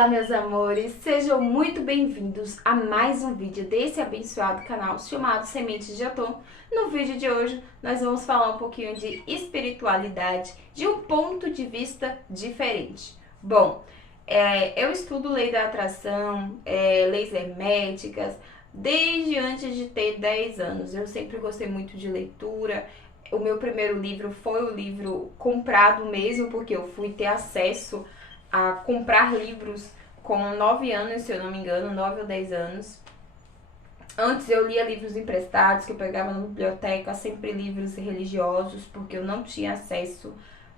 Olá, meus amores, sejam muito bem-vindos a mais um vídeo desse abençoado canal chamado Sementes de Atom. No vídeo de hoje, nós vamos falar um pouquinho de espiritualidade de um ponto de vista diferente. Bom, eu estudo lei da atração, leis herméticas, desde antes de ter 10 anos. Eu sempre gostei muito de leitura. O meu primeiro livro foi o livro comprado mesmo, porque eu fui ter acesso a comprar livros com 9 anos, se eu não me engano, 9 ou 10 anos. Antes eu lia livros emprestados que eu pegava na biblioteca, sempre livros religiosos, porque eu não tinha acesso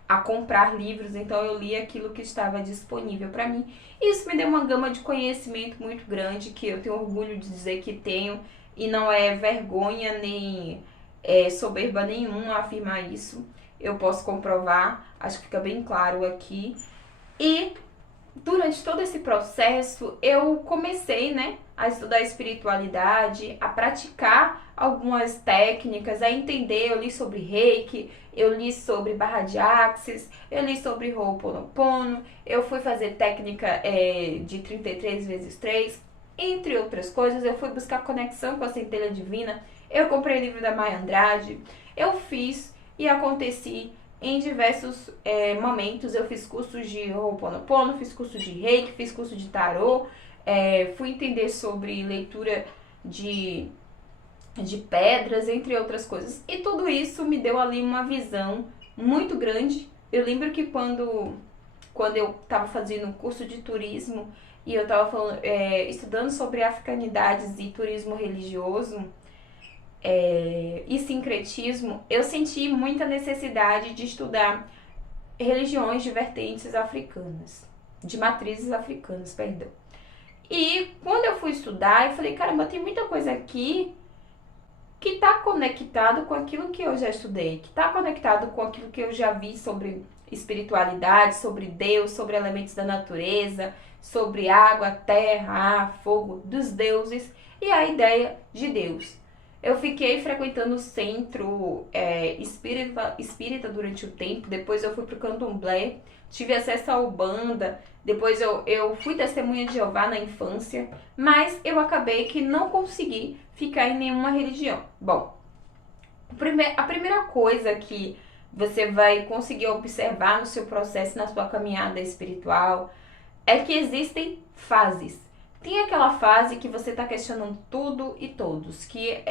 a comprar livros, então eu lia aquilo que estava disponível para mim. Isso me deu uma gama de conhecimento muito grande, que eu tenho orgulho de dizer que tenho, e não é vergonha nem soberba nenhuma afirmar isso. Eu posso comprovar, acho que fica bem claro aqui. E durante todo esse processo eu comecei, a estudar espiritualidade, a praticar algumas técnicas, a entender. Eu li sobre Reiki, eu li sobre barra de Axis, eu li sobre Ho'oponopono, eu fui fazer técnica de 33 vezes 3, entre outras coisas. Eu fui buscar conexão com a centelha divina, eu comprei o livro da Maya Andrade, eu fiz e aconteci em diversos momentos. Eu fiz cursos de Ho'oponopono, fiz curso de Reiki, fiz curso de tarô, fui entender sobre leitura de pedras, entre outras coisas. E tudo isso me deu ali uma visão muito grande. Eu lembro que quando eu estava fazendo um curso de turismo e eu estava estudando sobre africanidades e turismo religioso, e sincretismo, eu senti muita necessidade de estudar religiões de vertentes africanas, de matrizes africanas, perdão. E quando eu fui estudar, eu falei, caramba, tem muita coisa aqui que está conectado com aquilo que eu já estudei, que está conectado com aquilo que eu já vi sobre espiritualidade, sobre Deus, sobre elementos da natureza, sobre água, terra, ar, fogo, dos deuses e a ideia de Deus. Eu fiquei frequentando o centro espírita durante o tempo. Depois eu fui pro candomblé, tive acesso à Umbanda. Depois eu fui testemunha de Jeová na infância, mas eu acabei que não consegui ficar em nenhuma religião. Bom, a primeira coisa que você vai conseguir observar no seu processo, na sua caminhada espiritual, é que existem fases. Tem aquela fase que você está questionando tudo e todos, que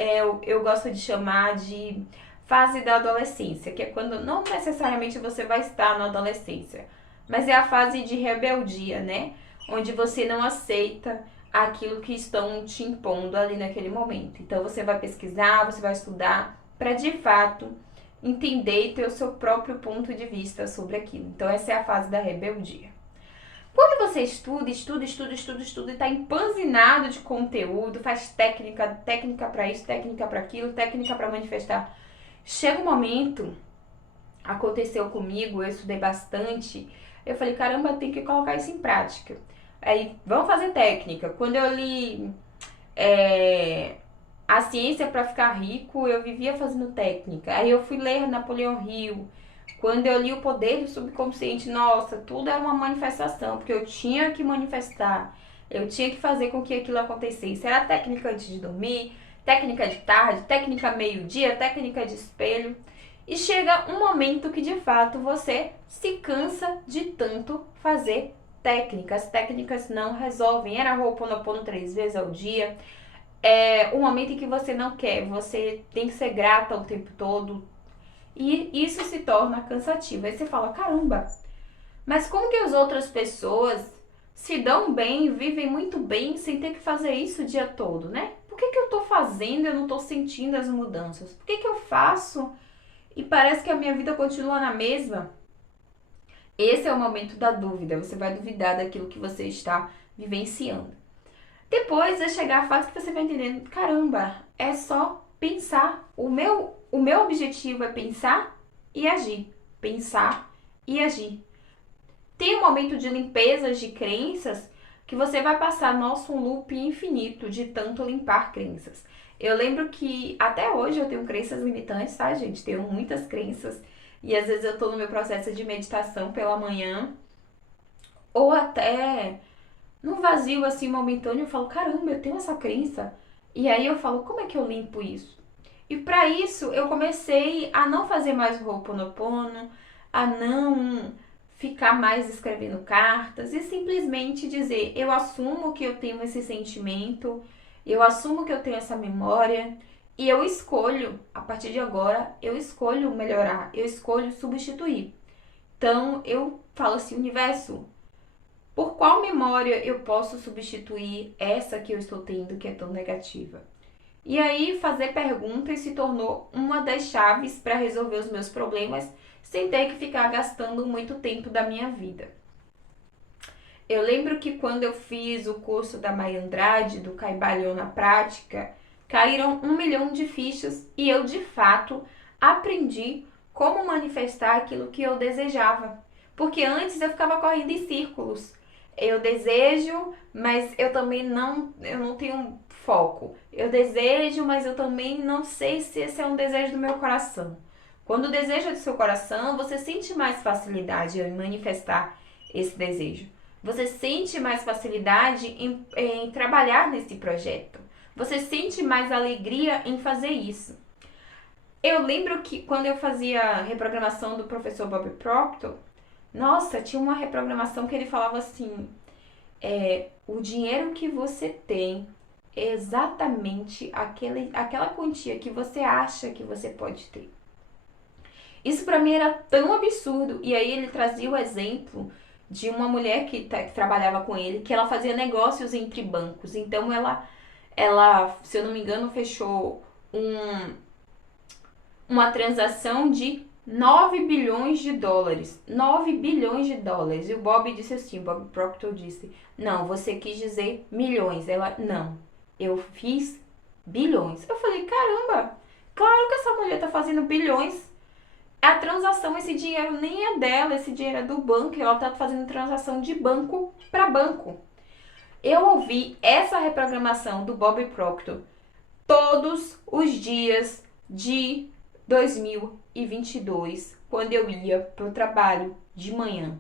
eu gosto de chamar de fase da adolescência, que é quando não necessariamente você vai estar na adolescência, mas é a fase de rebeldia, né? Onde você não aceita aquilo que estão te impondo ali naquele momento. Então você vai pesquisar, você vai estudar para de fato entender e ter o seu próprio ponto de vista sobre aquilo. Então essa é a fase da rebeldia. Quando você estuda e está empanzinado de conteúdo, faz técnica para isso, técnica para aquilo, técnica para manifestar, chega um momento, aconteceu comigo, eu estudei bastante, eu falei, caramba, tem que colocar isso em prática. Aí, vamos fazer técnica. Quando eu li A Ciência para Ficar Rico, eu vivia fazendo técnica. Aí eu fui ler Napoleão Hill. Quando eu li O Poder do Subconsciente, nossa, tudo era uma manifestação, porque eu tinha que manifestar, eu tinha que fazer com que aquilo acontecesse. Era técnica antes de dormir, técnica de tarde, técnica meio-dia, técnica de espelho. E chega um momento que de fato você se cansa de tanto fazer técnicas. As técnicas não resolvem. Era Ho'oponopono 3 vezes ao dia. É um momento em que você não quer, você tem que ser grata o tempo todo. E isso se torna cansativo. Aí você fala, caramba, mas como que as outras pessoas se dão bem, vivem muito bem sem ter que fazer isso o dia todo, né? Por que eu tô fazendo e eu não tô sentindo as mudanças? Por que eu faço e parece que a minha vida continua na mesma? Esse é o momento da dúvida. Você vai duvidar daquilo que você está vivenciando. Depois vai chegar a fase que você vai entendendo, caramba, é só pensar. O meu objetivo é pensar e agir. Pensar e agir. Tem um momento de limpeza de crenças que você vai passar, nossa, um loop infinito de tanto limpar crenças. Eu lembro que até hoje eu tenho crenças limitantes, tá, gente? Tenho muitas crenças. E às vezes eu tô no meu processo de meditação pela manhã, ou até num vazio assim momentâneo, eu falo, caramba, eu tenho essa crença. E aí eu falo, como é que eu limpo isso? E para isso eu comecei a não fazer mais o Ho'oponopono, a não ficar mais escrevendo cartas e simplesmente dizer, eu assumo que eu tenho esse sentimento, eu assumo que eu tenho essa memória e eu escolho, a partir de agora, eu escolho melhorar, eu escolho substituir. Então eu falo assim, universo, por qual memória eu posso substituir essa que eu estou tendo que é tão negativa? E aí fazer perguntas se tornou uma das chaves para resolver os meus problemas sem ter que ficar gastando muito tempo da minha vida. Eu lembro que quando eu fiz o curso da Maia Andrade, do Caibalhão na Prática, caíram 1 milhão de fichas e eu de fato aprendi como manifestar aquilo que eu desejava. Porque antes eu ficava correndo em círculos. Eu desejo, mas eu também não tenho foco. Eu desejo, mas eu também não sei se esse é um desejo do meu coração. Quando o desejo é do seu coração, você sente mais facilidade em manifestar esse desejo. Você sente mais facilidade em trabalhar nesse projeto. Você sente mais alegria em fazer isso. Eu lembro que quando eu fazia a reprogramação do professor Bob Proctor, nossa, tinha uma reprogramação que ele falava assim, o dinheiro que você tem é exatamente aquela quantia que você acha que você pode ter. Isso pra mim era tão absurdo. E aí ele trazia o exemplo de uma mulher que trabalhava com ele, que ela fazia negócios entre bancos. Então ela, se eu não me engano, fechou uma transação de 9 bilhões de dólares. 9 bilhões de dólares. E o Bob disse assim, o Bob Proctor disse, não, você quis dizer milhões. Ela, não, eu fiz bilhões. Eu falei, caramba, claro que essa mulher tá fazendo bilhões. A transação, esse dinheiro nem é dela, esse dinheiro é do banco. Ela tá fazendo transação de banco para banco. Eu ouvi essa reprogramação do Bob Proctor todos os dias de 2022, quando eu ia pro trabalho de manhã.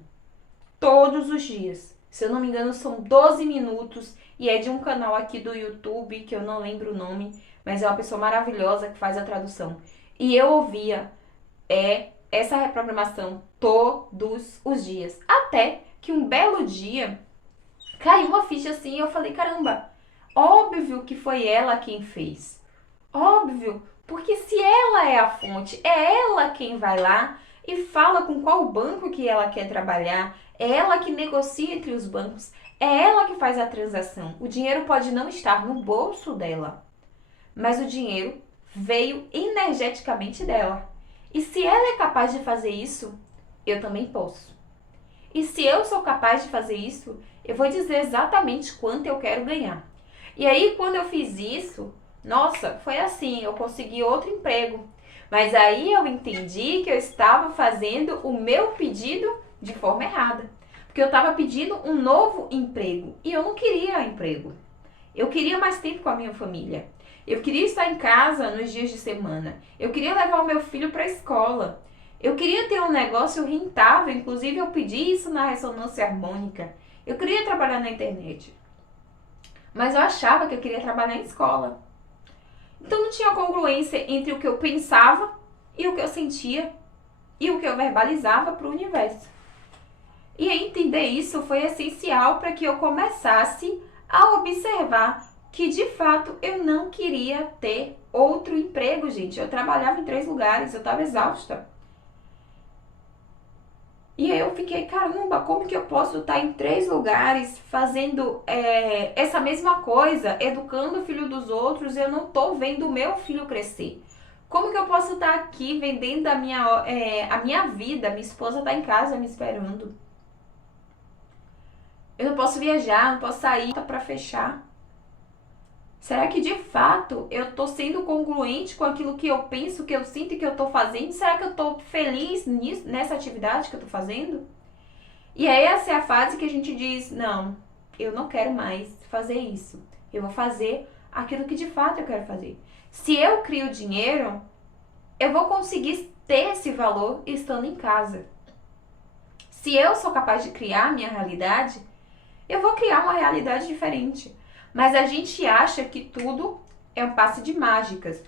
Todos os dias. Se eu não me engano, são 12 minutos e é de um canal aqui do YouTube, que eu não lembro o nome, mas é uma pessoa maravilhosa que faz a tradução. E eu ouvia essa reprogramação todos os dias. Até que um belo dia caiu uma ficha assim e eu falei, caramba, óbvio que foi ela quem fez. Óbvio, porque se ela é a fonte, é ela quem vai lá e fala com qual banco que ela quer trabalhar, é ela que negocia entre os bancos, é ela que faz a transação. O dinheiro pode não estar no bolso dela, mas o dinheiro veio energeticamente dela. E se ela é capaz de fazer isso, eu também posso. E se eu sou capaz de fazer isso, eu vou dizer exatamente quanto eu quero ganhar. E aí, quando eu fiz isso, nossa, foi assim, eu consegui outro emprego. Mas aí eu entendi que eu estava fazendo o meu pedido de forma errada. Porque eu estava pedindo um novo emprego. E eu não queria emprego. Eu queria mais tempo com a minha família. Eu queria estar em casa nos dias de semana. Eu queria levar o meu filho para a escola. Eu queria ter um negócio rentável. Inclusive, eu pedi isso na ressonância harmônica. Eu queria trabalhar na internet. Mas eu achava que eu queria trabalhar em escola. Então, não tinha congruência entre o que eu pensava e o que eu sentia e o que eu verbalizava para o universo. E entender isso foi essencial para que eu começasse a observar que, de fato, eu não queria ter outro emprego, gente. Eu trabalhava em 3 lugares, eu estava exausta. E aí eu fiquei, caramba, como que eu posso estar em 3 lugares fazendo essa mesma coisa, educando o filho dos outros, e eu não tô vendo o meu filho crescer? Como que eu posso estar aqui vendendo a minha vida? Minha esposa está em casa me esperando. Eu não posso viajar, não posso sair para fechar. Será que de fato eu estou sendo congruente com aquilo que eu penso, que eu sinto e que eu estou fazendo? Será que eu estou feliz nessa atividade que eu estou fazendo? E aí essa é a fase que a gente diz, não, eu não quero mais fazer isso. Eu vou fazer aquilo que de fato eu quero fazer. Se eu crio dinheiro, eu vou conseguir ter esse valor estando em casa. Se eu sou capaz de criar a minha realidade, eu vou criar uma realidade diferente. Mas a gente acha que tudo é um passe de mágicas.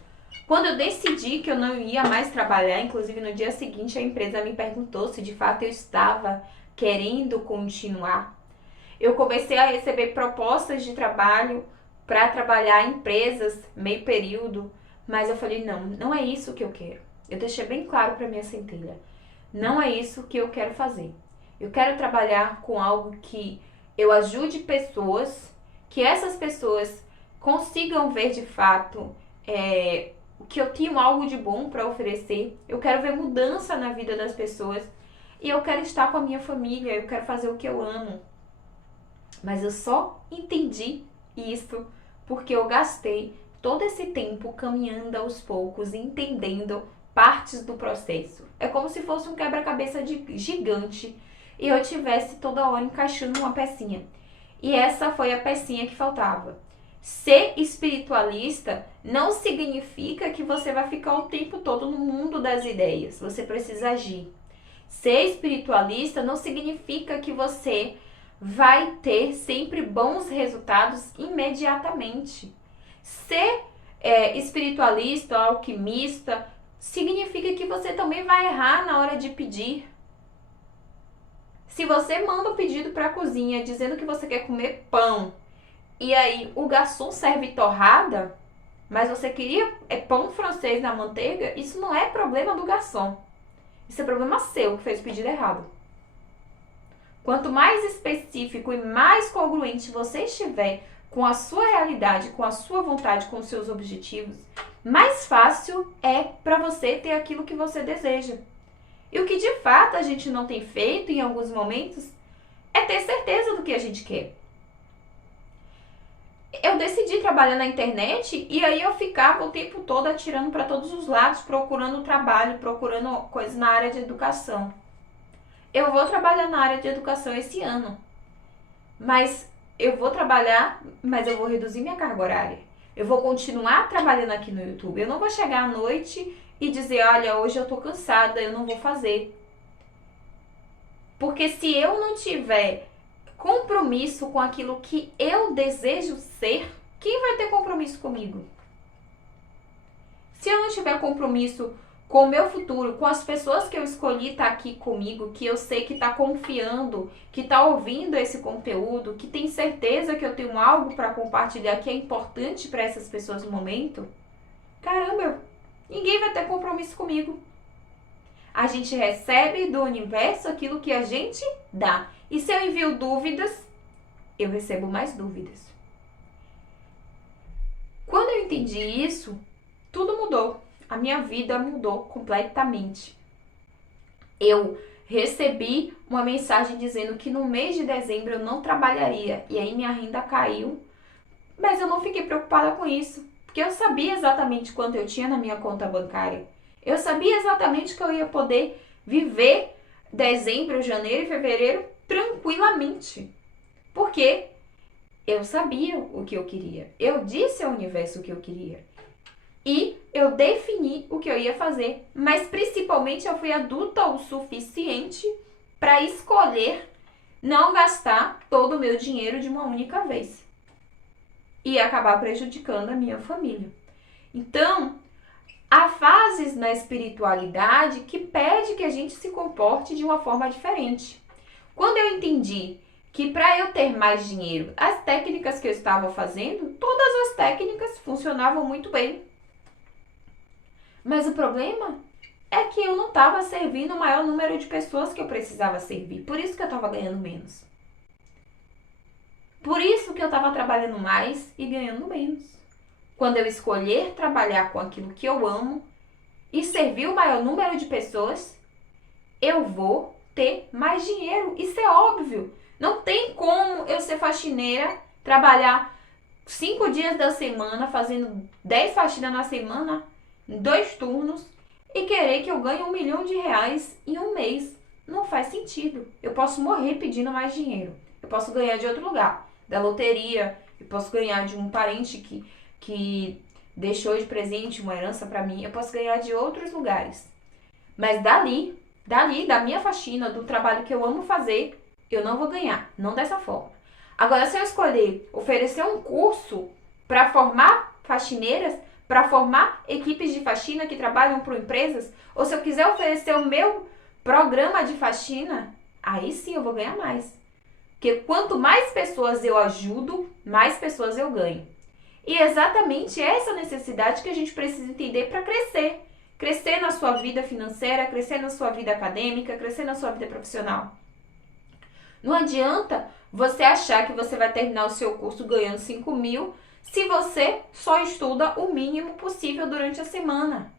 Quando eu decidi que eu não ia mais trabalhar, inclusive no dia seguinte a empresa me perguntou se de fato eu estava querendo continuar. Eu comecei a receber propostas de trabalho para trabalhar em empresas meio período, mas eu falei, não, não é isso que eu quero. Eu deixei bem claro para minha centelha, não é isso que eu quero fazer. Eu quero trabalhar com algo que eu ajude pessoas, que essas pessoas consigam ver de fato que eu tenho algo de bom para oferecer. Eu quero ver mudança na vida das pessoas e eu quero estar com a minha família, eu quero fazer o que eu amo. Mas eu só entendi isso porque eu gastei todo esse tempo caminhando aos poucos, entendendo partes do processo. É como se fosse um quebra-cabeça gigante e eu tivesse toda hora encaixando uma pecinha. E essa foi a pecinha que faltava. Ser espiritualista não significa que você vai ficar o tempo todo no mundo das ideias. Você precisa agir. Ser espiritualista não significa que você vai ter sempre bons resultados imediatamente. Ser espiritualista, alquimista, significa que você também vai errar na hora de pedir. Se você manda um pedido para a cozinha dizendo que você quer comer pão e aí o garçom serve torrada, mas você queria pão francês na manteiga, isso não é problema do garçom. Isso é problema seu que fez o pedido errado. Quanto mais específico e mais congruente você estiver com a sua realidade, com a sua vontade, com os seus objetivos, mais fácil é para você ter aquilo que você deseja. E o que de fato a gente não tem feito em alguns momentos é ter certeza do que a gente quer. Eu decidi trabalhar na internet e aí eu ficava o tempo todo atirando para todos os lados, procurando trabalho, procurando coisas na área de educação. Eu vou trabalhar na área de educação esse ano, mas eu vou reduzir minha carga horária. Eu vou continuar trabalhando aqui no YouTube. Eu não vou chegar à noite e dizer, olha, hoje eu tô cansada, eu não vou fazer. Porque se eu não tiver compromisso com aquilo que eu desejo ser, quem vai ter compromisso comigo? Se eu não tiver compromisso com o meu futuro, com as pessoas que eu escolhi estar aqui comigo, que eu sei que está confiando, que está ouvindo esse conteúdo, que tem certeza que eu tenho algo para compartilhar que é importante para essas pessoas no momento, caramba, ninguém vai ter compromisso comigo. A gente recebe do universo aquilo que a gente dá. E se eu envio dúvidas, eu recebo mais dúvidas. Quando eu entendi isso, tudo mudou. A minha vida mudou completamente. Eu recebi uma mensagem dizendo que no mês de dezembro eu não trabalharia. E aí minha renda caiu. Mas eu não fiquei preocupada com isso. Porque eu sabia exatamente quanto eu tinha na minha conta bancária. Eu sabia exatamente que eu ia poder viver dezembro, janeiro e fevereiro tranquilamente. Porque eu sabia o que eu queria. Eu disse ao universo o que eu queria. E eu defini o que eu ia fazer. Mas principalmente eu fui adulta o suficiente para escolher não gastar todo o meu dinheiro de uma única vez. E acabar prejudicando a minha família. Então, há fases na espiritualidade que pede que a gente se comporte de uma forma diferente. Quando eu entendi que para eu ter mais dinheiro, as técnicas que eu estava fazendo, todas as técnicas funcionavam muito bem. Mas o problema é que eu não estava servindo o maior número de pessoas que eu precisava servir. Por isso que eu estava ganhando menos. Por isso que eu estava trabalhando mais e ganhando menos. Quando eu escolher trabalhar com aquilo que eu amo e servir o maior número de pessoas, eu vou ter mais dinheiro. Isso é óbvio. Não tem como eu ser faxineira, trabalhar 5 dias da semana, fazendo 10 faxinas na semana, 2 turnos, e querer que eu ganhe R$1 milhão em um mês. Não faz sentido. Eu posso morrer pedindo mais dinheiro. Eu posso ganhar de outro lugar, da loteria, eu posso ganhar de um parente que deixou de presente uma herança para mim, eu posso ganhar de outros lugares. Mas dali, da minha faxina, do trabalho que eu amo fazer, eu não vou ganhar, não dessa forma. Agora, se eu escolher oferecer um curso para formar faxineiras, para formar equipes de faxina que trabalham para empresas, ou se eu quiser oferecer o meu programa de faxina, aí sim eu vou ganhar mais. Porque quanto mais pessoas eu ajudo, mais pessoas eu ganho. E é exatamente essa necessidade que a gente precisa entender para crescer. Crescer na sua vida financeira, crescer na sua vida acadêmica, crescer na sua vida profissional. Não adianta você achar que você vai terminar o seu curso ganhando 5 mil se você só estuda o mínimo possível durante a semana.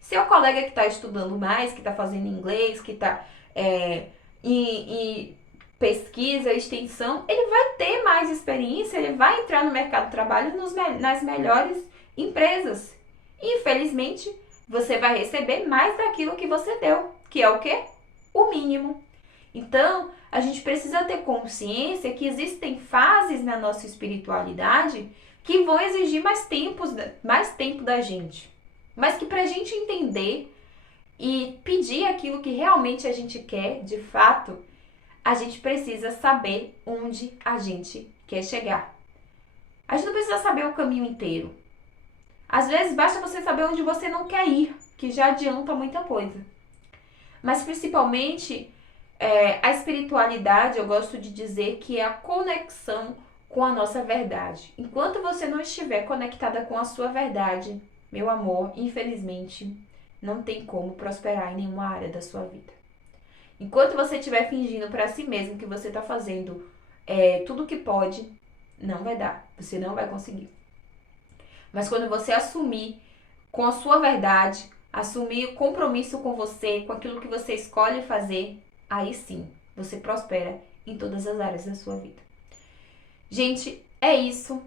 Seu colega que está estudando mais, que está fazendo inglês, que está em pesquisa, extensão, ele vai ter mais experiência, ele vai entrar no mercado de trabalho nas melhores empresas. Infelizmente, você vai receber mais daquilo que você deu, que é o quê? O mínimo. Então, a gente precisa ter consciência que existem fases na nossa espiritualidade que vão exigir mais tempo da gente. Mas que para a gente entender e pedir aquilo que realmente a gente quer, de fato, a gente precisa saber onde a gente quer chegar. A gente não precisa saber o caminho inteiro. Às vezes basta você saber onde você não quer ir, que já adianta muita coisa. Mas principalmente a espiritualidade, eu gosto de dizer que é a conexão com a nossa verdade. Enquanto você não estiver conectada com a sua verdade, meu amor, infelizmente, não tem como prosperar em nenhuma área da sua vida. Enquanto você estiver fingindo para si mesmo que você está fazendo tudo o que pode, não vai dar. Você não vai conseguir. Mas quando você assumir com a sua verdade, assumir o compromisso com você, com aquilo que você escolhe fazer, aí sim, você prospera em todas as áreas da sua vida. Gente, é isso.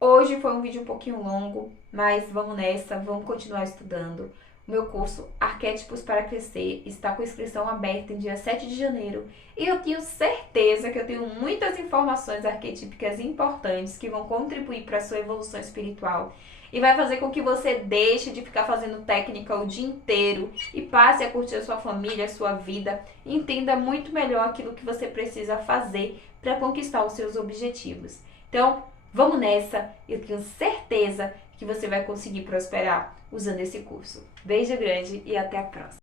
Hoje foi um vídeo um pouquinho longo, mas vamos nessa, vamos continuar estudando. O meu curso Arquétipos para Crescer está com inscrição aberta em dia 7 de janeiro. E eu tenho certeza que eu tenho muitas informações arquetípicas importantes que vão contribuir para a sua evolução espiritual. E vai fazer com que você deixe de ficar fazendo técnica o dia inteiro e passe a curtir a sua família, a sua vida. E entenda muito melhor aquilo que você precisa fazer para conquistar os seus objetivos. Então, vamos nessa, eu tenho certeza que você vai conseguir prosperar usando esse curso. Beijo grande e até a próxima!